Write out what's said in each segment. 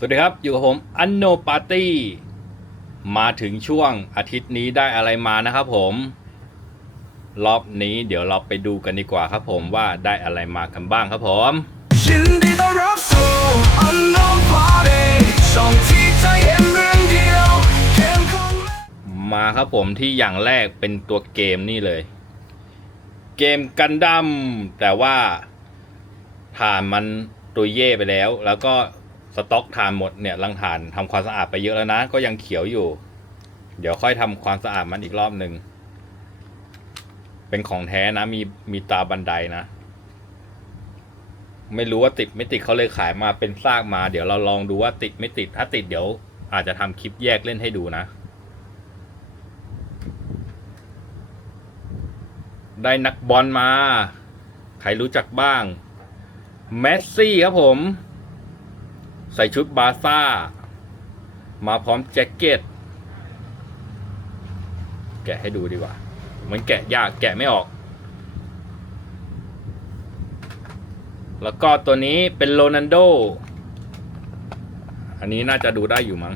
สวัสดีครับ อยู่กับผมอันโนปาร์ตี้มาถึงช่วงอาทิตย์นี้ได้อะไรมานะครับผม รอบนี้เดี๋ยวเราไปดูกันดีกว่าครับผมว่าได้อะไรมากันบ้างครับผมยินดีต้อนรับสู่ Unknown Party ช่องที่ใจเห็นเรื่องเดียวเข้มข้นและมาครับผมที่อย่างแรกเป็นตัวเกมนี่เลย เกมกันดั้มแต่ว่าฐานมันตัวเย่ไปแล้ว แล้วก็ สต็อกฐานหมดเนี่ยลังฐานทำความสะอาดไปเยอะแล้วนะ ก็ยังเขียวอยู่ เดี๋ยวค่อยทำความสะอาดมันอีกรอบหนึ่งเป็นของแท้นะ มีมีตาบันไดนะ ไม่รู้ว่าติดไม่ติดเขาเลยขายมาเป็นซากมา เดี๋ยวเราลองดูว่าติดไม่ติดถ้าติดเดี๋ยว อาจจะทำคลิปแยกเล่นให้ดูนะ ได้นักบอลมา ใครรู้จักบ้างเมสซี่ครับผม ใส่ชุดบาซ่า มาพร้อมแจ็คเก็ต แกะให้ดูดีกว่า มันแกะยากแกะไม่ออก แล้วก็ตัวนี้เป็นโรนันโด อันนี้น่าจะดูได้อยู่มั้ง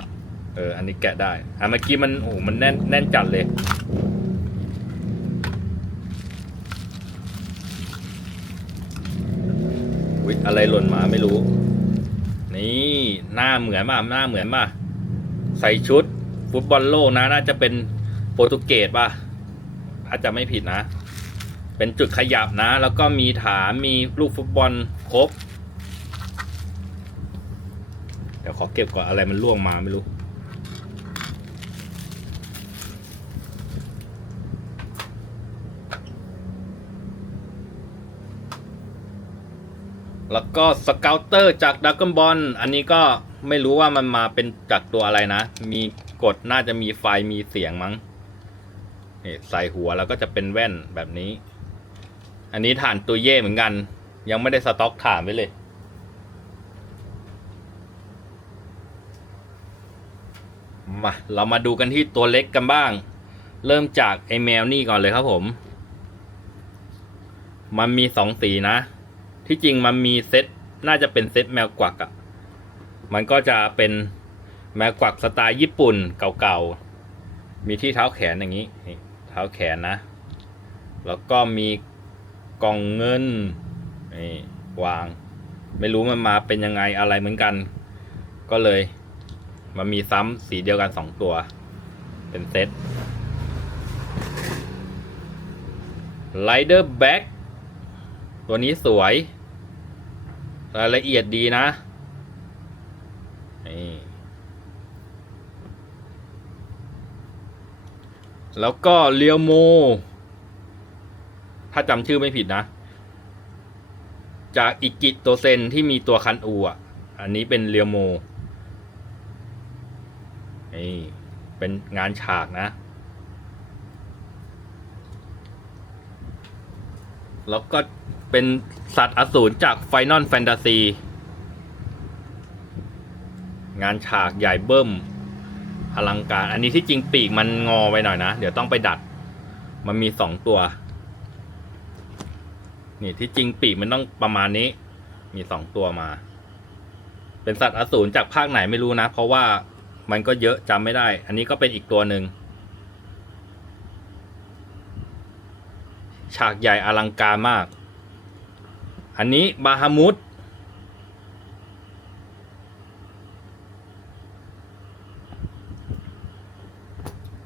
เออ อันนี้แกะได้อะเมื่อกี้มันโอ้โหมันแน่นแน่นจัดเลยอุ๊ยอะไรหล่นมาไม่รู้ หน้าเหมือนป่ะหน้าเหมือนป่ะใส่ชุดฟุตบอลโลกนะ น่าจะเป็นโปรตุเกสป่ะถ้าจะไม่ผิดนะ เป็นจุดขยับนะ แล้วก็มีฐานมีลูกฟุตบอลครบ เดี๋ยวขอเก็บก่อนอะไรมันล่วงมาไม่รู้ แล้วก็สเกลเตอร์จากดักเก n บอลอันนี้ก็ไม่รู้ว่ามันมาเป็นจากตัวอะไรนะ มีกดน่าจะมีไฟมีเสียงมั้งนี่ใส่หัวแล้วก็จะเป็นแว่นแบบนี้ อันนี้ฐานตัวเย่เหมือนกัน ยังไม่ได้สต็อกฐานไว้เลย มาเรามาดูกันที่ตัวเล็กกันบ้าง เริ่มจากไอแมวนี่ก่อนเลยครับผม มันมีสองสีนะ ที่จริงมันมีเซตน่าจะเป็นเซตแมวกวักอะ่ะ มันก็จะเป็นแมวกวักสไตล์ญี่ปุ่นเก่าๆ มีที่เท้าแขนอย่างนี้นี่เท้าแขนนะ แล้วก็มีกล่องเงินนี่วาง ไม่รู้มันมาเป็นยังไงอะไรเหมือนกัน ก็เลย มันมีซ้ำสีเดียวกันสองตัว เป็นเซตไ i เดอร์แบ็กตัวนี้สวย รายละเอียดดีนะนี่แล้วก็เรียวโม ถ้าจำชื่อไม่ผิดนะ จากอิกิโตเซนที่มีตัวคันอูอะ อันนี้เป็นเรียวโมนี่เป็นงานฉากนะ แล้วก็ เป็นสัตว์อสูรจากไฟนอลแฟนตาซีงานฉากใหญ่เบิ้มอลังการ อันนี้ที่จริงปีกมันงอไว้หน่อยนะ เดี๋ยวต้องไปดัด มันมีสองตัว นี่ที่จริงปีกมันต้องประมาณนี้ มีสองตัวมา เป็นสัตว์อสูรจากภาคไหนไม่รู้นะ เพราะว่ามันก็เยอะจำไม่ได้ อันนี้ก็เป็นอีกตัวหนึ่งฉากใหญ่อลังการมาก อันนี้บาฮามุด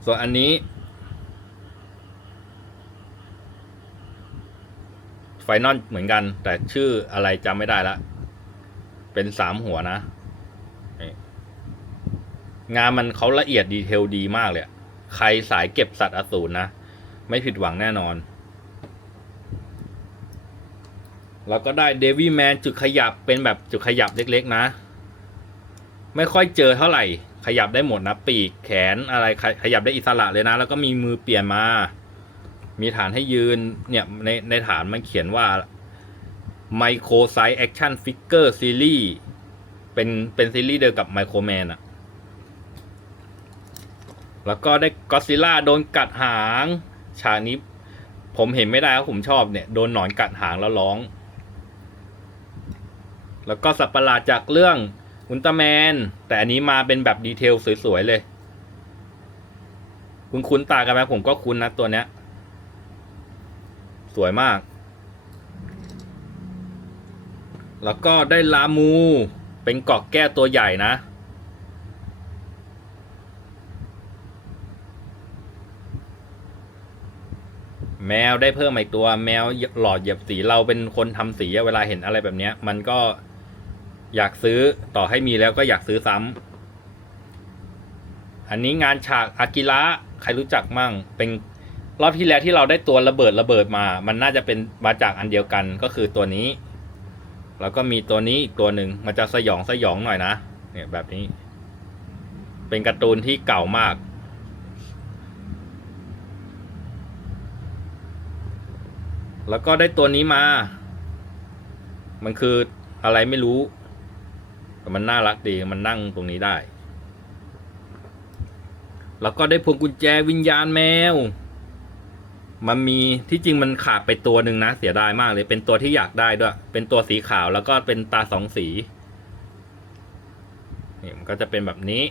ส่วนอันนี้ ไฟนอลเหมือนกัน แต่ชื่ออะไรจำไม่ได้ละ เป็นสามหัวนะ งานมันเขาละเอียดดีเทลดีมากเลย ใครสายเก็บสัตว์อสูรนะ ไม่ผิดหวังแน่นอน เราก็ได้เดวี่แมนจุดขยับเป็นแบบจุดขยับเล็กๆนะ ไม่ค่อยเจอเท่าไหร่ ขยับได้หมดนะ ปีกแขนอะไรขยับได้อิสระเลยนะ แล้วก็มีมือเปลี่ยนมา มีฐานให้ยืนเนี่ยในในฐานมันเขียนว่า Micro Size Action Figure Series เป็นเป็นซีรีส์เดียวกับ Micro Man อะแล้วก็ได้ก็ซิล่าโดนกัดหาง ฉากนี้ผมเห็นไม่ได้ครับผมชอบเนี่ย โดนหนอนกัดหางแล้วร้อง แล้วก็สัตว์ประหลาดจากเรื่องอุลตร้าแมน แต่อันนี้มาเป็นแบบดีเทลสวยๆเลย คุณคุ้นตากันไหมผมก็คุ้นนะตัวเนี้ย สวยมาก แล้วก็ได้ลามู เป็นเกาะแก้ตัวใหญ่นะ แมวได้เพิ่มอีกตัว แมวหลอดเหยียบสีเราเป็นคนทำสีเวลาเห็นอะไรแบบนี้มันก็ อยากซื้อต่อให้มีแล้วก็อยากซื้อซ้ำอันนี้งานฉากอากิระใครรู้จักมั่ง เป็นรอบที่แล้วที่เราได้ตัวระเบิดระเบิดมา มันน่าจะเป็นมาจากอันเดียวกันก็คือตัวนี้ แล้วก็มีตัวนี้อีกตัวหนึ่งมันจะสยองสยองหน่อยนะ เนี่ยแบบนี้ เป็นการ์ตูนที่เก่ามาก แล้วก็ได้ตัวนี้มา มันคืออะไรไม่รู้ แต่มันน่ารักดีมันนั่งตรงนี้ได้ แล้วก็ได้พวงกุญแจวิญญาณแมว มันมีที่จริงมันขาดไปตัวหนึ่งนะ เสียดายมากเลย เป็นตัวที่อยากได้ด้วย เป็นตัวสีขาวแล้วก็เป็นตาสองสีนี่มันก็จะเป็นแบบนี้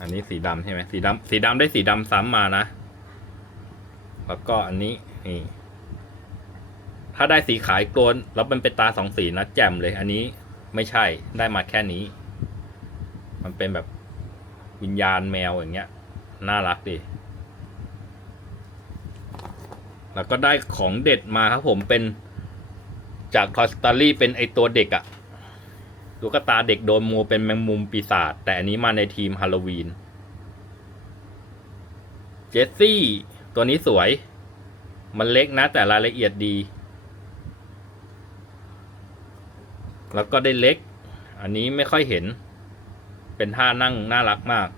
อันนี้สีดำใช่ไหมสีดำสีดำได้สีดำซ้ำมานะ แล้วก็อันนี้นี่ ถ้าได้สีขายโกลนแล้วมันเป็นตาสองสีนะแจ่มเลย อันนี้ไม่ใช่ได้มาแค่นี้ มันเป็นแบบวิญญาณแมวอย่างเงี้ย น่ารักดี แล้วก็ได้ของเด็ดมาครับผมเป็นจากทอสตอรี่เป็นไอตัวเด็กอะตุ๊กตาเด็กโดนโมเป็นแมงมุมปีศาจแต่อันนี้มาในทีมฮาโลวีน เจสซี่ ตัวนี้สวย มันเล็กนะแต่รายละเอียดดี แล้วก็ได้เล็ก อันนี้ไม่ค่อยเห็น เป็นท่านั่งน่ารักมาก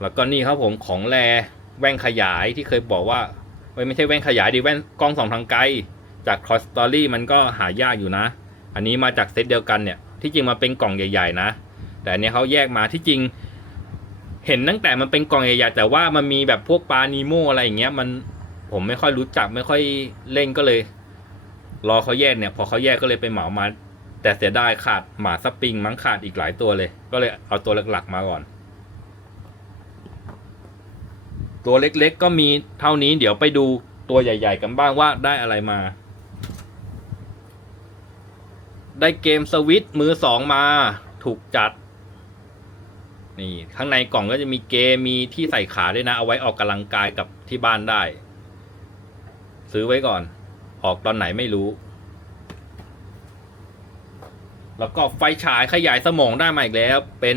แล้วก็นี่ครับผมของแรแว่นขยายที่เคยบอกว่าไม่ใช่แว่นขยายดิแว่นกล้องสองทางไกล จาก Toy Story มันก็หายากอยู่นะ อันนี้มาจากเซตเดียวกันเนี่ย ที่จริงมันเป็นกล่องใหญ่ๆนะ แต่อันนี้เขาแยกมาที่จริง เห็นตั้งแต่มันเป็นกล่องใหญ่ๆแต่ว่ามันมีแบบพวกปลานีโมอะไรอย่างเงี้ยมันผมไม่ค่อยรู้จักไม่ค่อยเล่นก็เลย รอเขาแยกเนี่ยพอเขาแยกก็เลยไปเหมามา แต่เสียดายขาดหมาสปริงมั้งขาดอีกหลายตัวเลย ก็เลยเอาตัวหลักๆมาก่อน ตัวเล็กๆก็มีเท่านี้เดี๋ยวไปดูตัวใหญ่ ๆ กันบ้างว่าได้อะไรมา ได้เกมสวิตช์มือสองมาถูกจัดนี่ข้างในกล่องก็จะมีเกมมีที่ใส่ขาด้วยนะ เอาไว้ออกกำลังกายกับที่บ้านได้ ซื้อไว้ก่อน ออกตอนไหนไม่รู้ แล้วก็ไฟฉายขยายสมองได้มาอีกแล้ว เป็น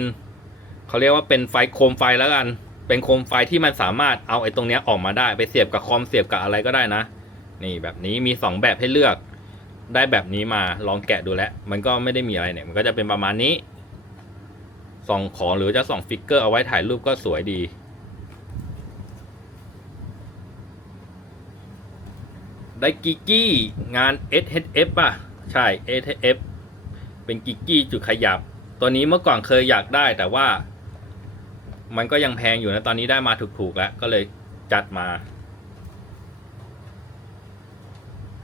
เขาเรียกว่าเป็นไฟโคมไฟแล้วกัน เป็นโคมไฟที่มันสามารถเอาไอ้ตรงเนี้ยออกมาได้ไปเสียบกับคอมเสียบกับอะไรก็ได้นะ นี่แบบนี้มีสองแบบให้เลือก ได้แบบนี้มาลองแกะดูแล้ว มันก็ไม่ได้มีอะไรเนี่ย มันก็จะเป็นประมาณนี้ส่องของหรือจะส่องฟิกเกอร์เอาไว้ถ่ายรูปก็สวยดี ได้กิกกี้งาน SHF ป่ะ ใช่ SHF เป็นกิกกี้จุดขยับ ตัวนี้เมื่อก่อนเคยอยากได้แต่ว่า มันก็ยังแพงอยู่นะ ตอนนี้ได้มาถูกๆแล้ว ก็เลยจัดมา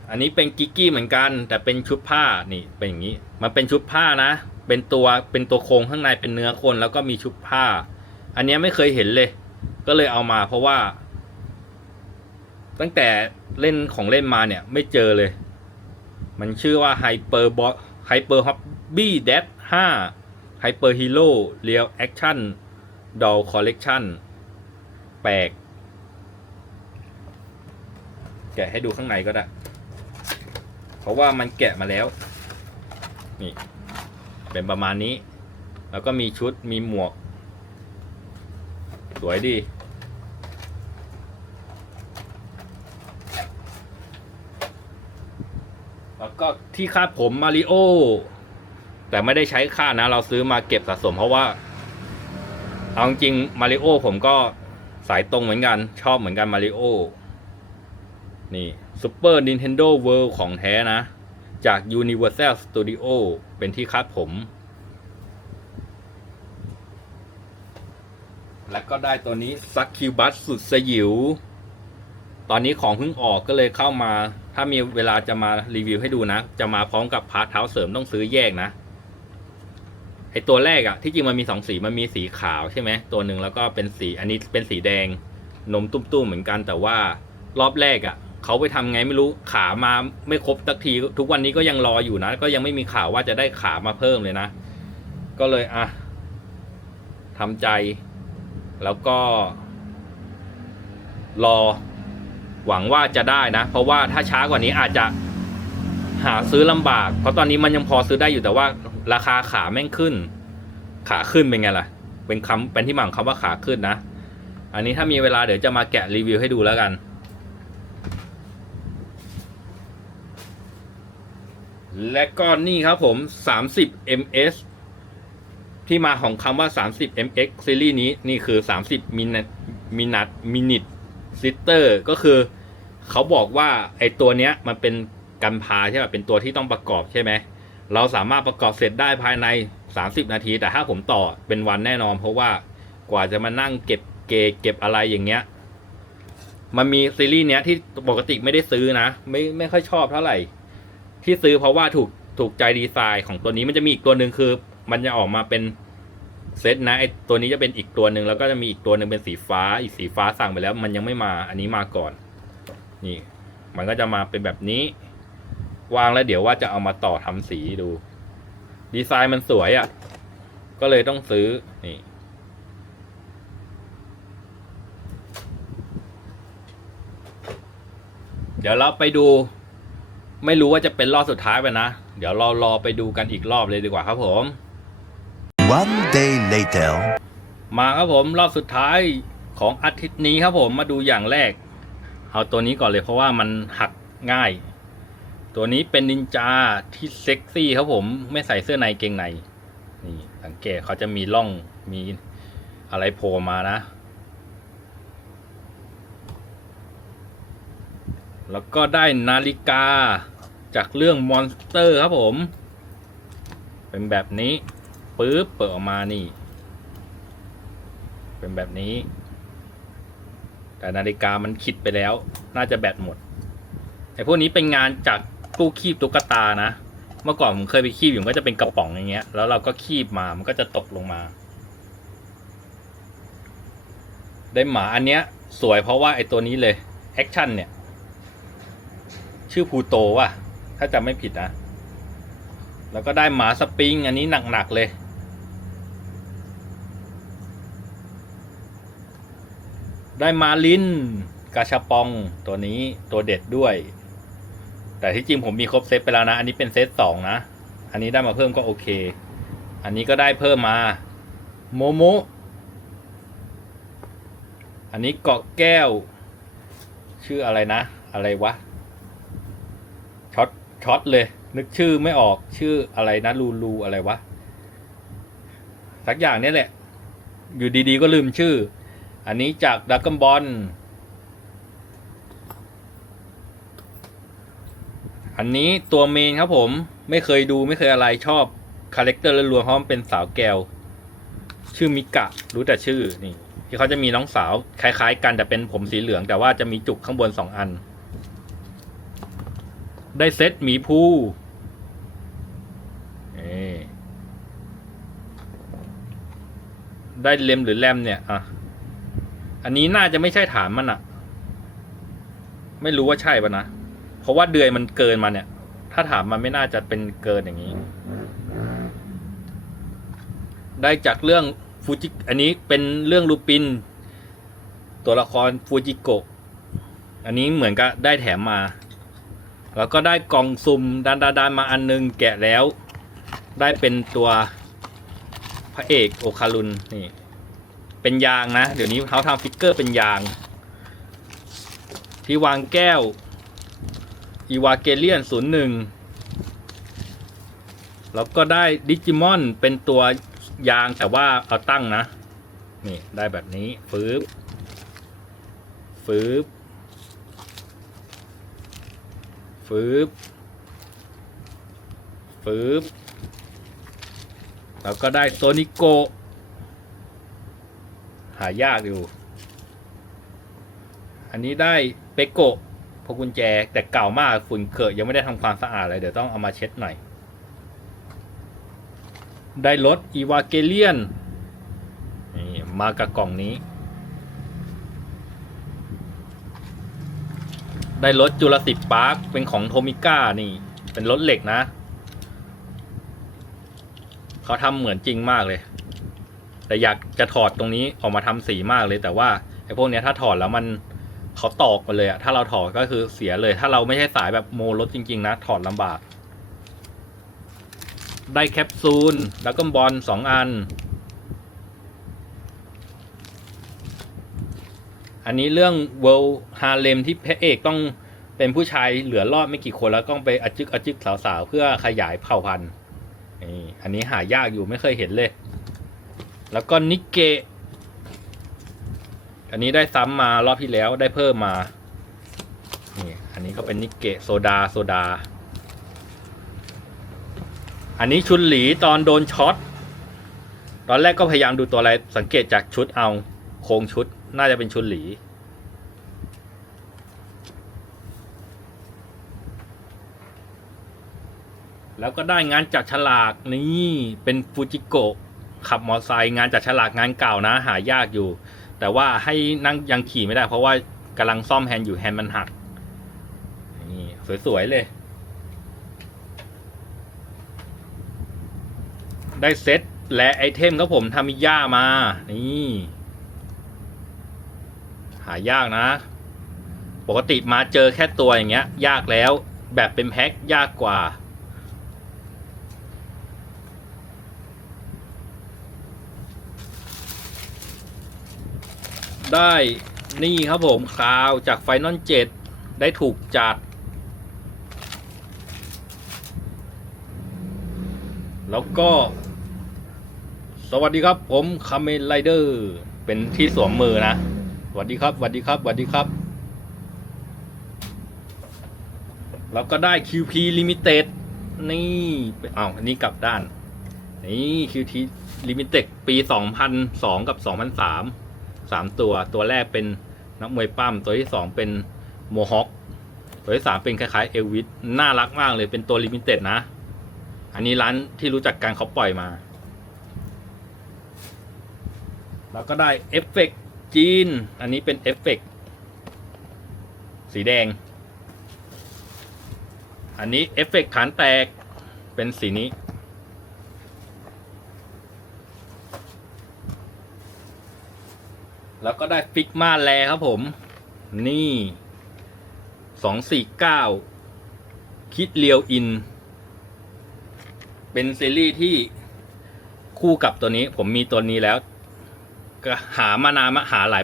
อันนี้เป็นกิกกี้เหมือนกัน แต่เป็นชุดผ้านี่เป็นอย่างนี้ มันเป็นชุดผ้านะ เป็นตัวเป็นตัวโครงข้างในเป็นเนื้อคนแล้วก็มีชุดผ้า อันนี้ไม่เคยเห็นเลย ก็เลยเอามาเพราะว่า ตั้งแต่เล่นของเล่นมาเนี่ยไม่เจอเลย มันชื่อว่า Hyper b o Hyper Hobby Dead 5 Hyper Hero Real Action Doll Collection แปลก แกะให้ดูข้างในก็ได้ เพราะว่ามันแกะมาแล้ว นี่ เป็นประมาณนี้ แล้วก็มีชุดมีหมวก สวยดี แล้วก็ ที่คาดผมมาริโอแต่ไม่ได้ใช้คาดนะ เราซื้อมาเก็บสะสม เพราะว่า เอาจริงมาริโอผมก็สายตรงเหมือนกัน ชอบเหมือนกันมาริโอนี่ Super Nintendo World ของแท้นะ จาก Universal Studio เป็นที่คาดผม แล้วก็ได้ตัวนี้ซักคิวบัสสุดสยิว ตอนนี้ของเพิ่งออกก็เลยเข้ามา ถ้ามีเวลาจะมารีวิวให้ดูนะ จะมาพร้อมกับพาร์ทเท้าเสริมต้องซื้อแยกนะไอตัวแรกอะที่จริงมันมีสองสีมันมีสีขาวใช่ไหมตัวหนึ่งแล้วก็เป็นสีอันนี้เป็นสีแดงนมตุ้มๆเหมือนกัน แต่ว่ารอบแรกอะเขาไปทำไงไม่รู้ขามาไม่ครบสักที ทุกวันนี้ก็ยังรออยู่นะ ก็ยังไม่มีข่าวว่าจะได้ขามาเพิ่มเลยนะ ก็เลยอะทำใจ แล้วก็ รอ หวังว่าจะได้นะ เพราะว่าถ้าช้ากว่านี้อาจจะหาซื้อลำบาก เพราะตอนนี้มันยังพอซื้อได้อยู่แต่ว่าราคาขาแม่งขึ้น ขาขึ้นเป็นไงล่ะ เป็นคำเป็นที่มาของคำว่าขาขึ้นนะ อันนี้ถ้ามีเวลาเดี๋ยวจะมาแกะรีวิวให้ดูแล้วกัน และก็นี่ครับผม 30 ms ที่มาของคำว่า 30 mx ซีรีส์นี้นี่คือ 30 มินิมินัทมินิท ซิสเตอร์ก็คือเขาบอกว่าไอตัวเนี้ยมันเป็นกันพาใช่ไหมเป็นตัวที่ต้องประกอบใช่ไหมเราสามารถประกอบเสร็จได้ภายใน 30 นาที แต่ถ้าผมต่อเป็นวันแน่นอน เพราะว่ากว่าจะมานั่งเก็บเกเก็บอะไรอย่างเงี้ย มันมีซีรีส์เนี้ยที่ปกติไม่ได้ซื้อนะ ไม่ไม่ค่อยชอบเท่าไหร่ ที่ซื้อเพราะว่าถูกถูกใจดีไซน์ของตัวนี้มันจะมีอีกตัวหนึ่งคือ มันจะออกมาเป็น เซตนะไอตัวนี้จะเป็นอีกตัวหนึ่งแล้วก็จะมีอีกตัวหนึ่งเป็นสีฟ้า อีกสีฟ้าสั่งไปแล้ว มันยังไม่มาอันนี้มาก่อน นี่ มันก็จะมาเป็นแบบนี้ วางแล้วเดี๋ยวว่าจะเอามาต่อทำสีดู ดีไซน์มันสวยอะ่ะ ก็เลยต้องซื้อนี่เดี๋ยวเราไปดู ไม่รู้ว่าจะเป็นรอบสุดท้ายไปนะ เดี๋ยวเรารอไปดูกันอีกรอบเลยดีกว่าครับผม One day later. มาครับผมรอบสุดท้ายของอาทิตย์นี้ครับผมมาดูอย่างแรก เอาตัวนี้ก่อนเลยเพราะว่ามันหักง่าย ตัวนี้เป็นนินจาที่เซ็กซี่ครับผมไม่ใส่เสื้อในเกงในนี่สังเกตเขาจะมีร่องมีอะไรโผล่มานะ แล้วก็ได้นาฬิกาจากเรื่องมอนสเตอร์ครับผม เป็นแบบนี้ ปึ๊บเปิดออกมานี่ เป็นแบบนี้ แต่นาฬิกามันขิดไปแล้ว น่าจะแบตหมดไอ้พวกนี้เป็นงานจากตู้คีบตุ๊กตานะ เมื่อก่อนผมเคยไปคีบอยู่มันก็จะเป็นกระป๋องอย่างเงี้ย แล้วเราก็คีบมา มันก็จะตกลงมา ได้หมาอันเนี้ย สวยเพราะว่าไอ้ตัวนี้เลย แอคชั่นเนี่ย ชื่อพูโตว่ะ ถ้าจำไม่ผิดนะ แล้วก็ได้หมาสปริง อันนี้หนักๆเลย ได้มาลินกาชาปองตัวนี้ตัวเด็ดด้วย แต่ที่จริงผมมีครบเซตไปแล้วนะ อันนี้เป็นเซตสองนะ อันนี้ได้มาเพิ่มก็โอเค อันนี้ก็ได้เพิ่มมาโมโมอันนี้เกาะแก้ว ชื่ออะไรนะ อะไรวะช็อตช็อตเลย นึกชื่อไม่ออกชื่ออะไรนะลูลูอะไรวะสักอย่างเนี้ยแหละ อยู่ดีๆก็ลืมชื่อ อันนี้จากดักก n บอลอันนี้ตัวเมนครับผมไม่เคยดูไม่เคยอะไรชอบคาแรคเตอร์ล้วนๆเพราะมันเป็นสาวแก้วชื่อมิกะรู้แต่ชื่อนี่ที่เขาจะมีน้องสาวคล้ายๆ กันแต่เป็นผมสีเหลือง แต่ว่าจะมีจุกข้างบนสองอัน ได้เซตหมีภูเอได้เลมหรือแลมเนี่ยอะ อันนี้น่าจะไม่ใช่ฐานมันอะไม่รู้ว่าใช่ปะนะ เพราะว่าเดือยมันเกินมาเนี่ย ถ้าถามมันไม่น่าจะเป็นเกินอย่างนี้ ได้จากเรื่องฟูจิ อันนี้เป็นเรื่องลูปิน ตัวละครฟูจิโกะ อันนี้เหมือนกับได้แถมมา แล้วก็ได้กล่องซุ่มดันดาดานมาอันนึงแกะแล้ว ได้เป็นตัวพระเอกโอคารุนนี่ เป็นยางนะ เดี๋ยวนี้เขาทำฟิกเกอร์เป็นยาง ที่วางแก้ว อีวาเกเลียนศูนย์หนึ่งแล้วก็ได้ดิจิมอนเป็นตัวยางแต่ว่าเอาตั้งนะ นี่ได้แบบนี้ฟืบฟืบฟืบฟืบแล้วก็ได้โซนิโก หายากอยู่ อันนี้ได้เปโกะพวงกุญแจแต่เก่ามากฝุ่นเกิดยังไม่ได้ทำความสะอาดเลยเดี๋ยวต้องเอามาเช็ดหน่อย ได้รถอีวาเกเลียนนี่มากับกล่องนี้ ได้รถจูราสสิกพาร์คเป็นของโทมิก้านี่เป็นรถเหล็กนะ เขาทำเหมือนจริงมากเลย แต่อยากจะถอดตรงนี้ออกมาทำสีมากเลย แต่ว่าไอ้พวกเนี้ยถ้าถอดแล้วมันเขาตอกมาเลยอะถ้าเราถอดก็คือเสียเลย ถ้าเราไม่ใช่สายแบบโมรถจริง ๆ นะ ถอดลำบาก ได้แคปซูลแล้วก็บอลสองอัน อันนี้เรื่องเวลฮาเลมที่พระเอกต้องเป็นผู้ชายเหลือรอดไม่กี่คนแล้วต้องไปอจึกอจึกสาวๆ เพื่อขยายเผ่าพันธุ์นี่อันนี้หายากอยู่ไม่เคยเห็นเลย แล้วก็นิกเกะอันนี้ได้ซ้ำมารอบที่แล้วได้เพิ่มมานี่อันนี้ก็เป็นนิกเกะโซดาโซดา อันนี้ชุนหลีตอนโดนช็อตตอนแรกก็พยายามดูตัวอะไรสังเกตจากชุดเอาโครงชุดน่าจะเป็นชุนหลี แล้วก็ได้งานจัดฉลากนี่เป็นฟูจิโกะ ขับมอเตอร์ไซค์งานจัดฉลากงานเก่านะ หายากอยู่ แต่ว่าให้นั่งยังขี่ไม่ได้ เพราะว่ากำลังซ่อมแฮนด์อยู่แฮนด์มันหักนี่สวย ๆ เลย ได้เซ็ตและไอเทมครับผมทามิย่ามา นี่ หายากนะ ปกติมาเจอแค่ตัวอย่างเงี้ย ยากแล้วแบบเป็นแพ็คยากกว่า ได้นี่ครับผมคราวจากไฟนอลเจ็ดได้ถูกจัด แล้วก็ สวัสดีครับผมคาเมนไรเดอร์เป็นที่สวมมือนะสวัสดีครับสวัสดีครับสวัสดีครับ แล้วก็ได้ QP Limited นี่อ้าวอันนี้กลับด้าน นี่ QT Limited ปี 2002 กับ 2003 สามตัว ตัวแรกเป็นนักมวยปั้ม ตัวที่สองเป็นโมฮอคตัวที่สามเป็นคล้ายๆเอลวิสน่ารักมากเลยเป็นตัวลิมิเต็ดนะ อันนี้ร้านที่รู้จักกันเขาปล่อยมา แล้วก็ได้เอฟเฟกต์จีน อันนี้เป็นเอฟเฟกต์สีแดง อันนี้เอฟเฟกต์ฐานแตกเป็นสีนี้ แล้วก็ได้ฟิกมาแลครับผม นี่สองสี่เก้าคิดเลียวอิน เป็นซีรีส์ที่คู่กับตัวนี้ ผมมีตัวนี้แล้ว ก็หามานานมาหาหลาย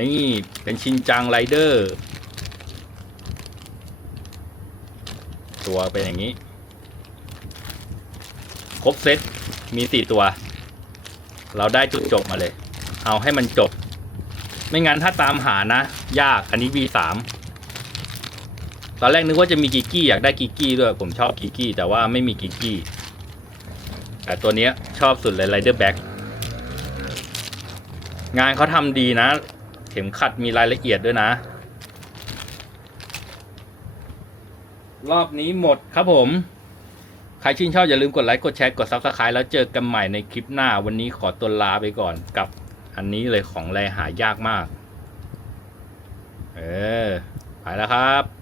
นี่เป็นชินจังไรเดอร์ ตัวเป็นอย่างนี้ ครบเซตมีสี่ตัว เราได้จุดจบมาเลย เอาให้มันจบ ไม่งั้นถ้าตามหานะ ยากอันนี้ V3 ตอนแรกนึกว่าจะมีกิกกี้อยากได้กิกกี้ด้วย ผมชอบกิกกี้แต่ว่าไม่มีกิกกี้แต่ตัวเนี้ยชอบสุดเลยไรเดอร์แบ็กงานเขาทำดีนะ เข็มขัดมีรายละเอียดด้วยนะ รอบนี้หมดครับผม รชื่นชอบอย่าลืมกดไลค์กดแชร์กดซับสไครต์แล้วเจอกันใหม่ในคลิปหน้า วันนี้ขอตัวลาไปก่อนกับอันนี้เลยของแรหายากมาก เออไปแล้วครับ